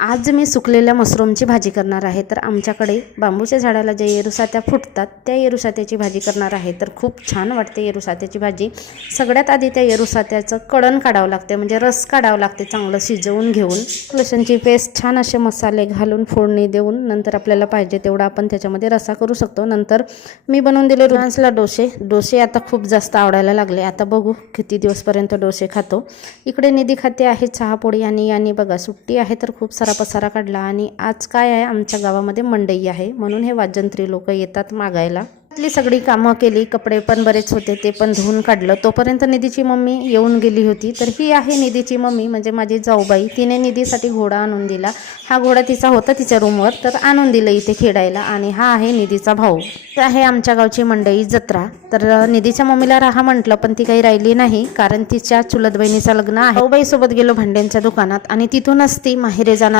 आज मी सुकलेल्या मशरूमची भाजी करणार आहे। तर आमच्याकडे बांबूच्या झाडाला जे येरुसात्या फुटतात त्या येरुसात्याची भाजी करणार आहे। तर खूप छान वाटते येरुसात्याची भाजी। सगळ्यात आधी त्या येरुसात्याचं कळण काढावं लागते, म्हणजे रस काढावं लागते चांगलं शिजवून घेऊन। लसूणची पेस्ट, छान असे मसाले घालून फोडणी देऊन नंतर आपल्याला पाहिजे तेवढा आपण त्याच्यामध्ये रसा करू शकतो। नंतर मी बनवून दिले रुहान्सला डोसे आता खूप जास्त आवडायला लागले। आता बघू किती दिवसपर्यंत डोसे खातो। इकडे निधी खाते आहे चहापोळी आणि बघा सुट्टी आहे तर खूप सारा पसारा काढला। आणि आज काय आहे, आमच्या गावामध्ये मंडई आहे म्हणून हे वाजंत्री लोक येतात मागायला। आपली सगळी कामं केली, कपडे पण बरेच होते ते पण धुवून काढलं। तोपर्यंत निधीची मम्मी येऊन गेली होती। तर ही आहे निधीची मम्मी, म्हणजे माझी जाऊबाई। तिने निधीसाठी घोडा आणून दिला। हा घोडा तिचा होता तिच्या रूमवर, तर आणून दिलं इथे खेळायला। आणि हा आहे निधीचा भाऊ। ते आहे आमच्या गावची मंडई जत्रा। तर निधीच्या मम्मीला राहा म्हटलं पण ती काही राहिली नाही, कारण तिच्या चुलत बहिणीचं लग्न आहे। जाऊबाई सोबत गेलो भांड्यांच्या दुकानात आणि तिथूनच ती माहेरे जाणार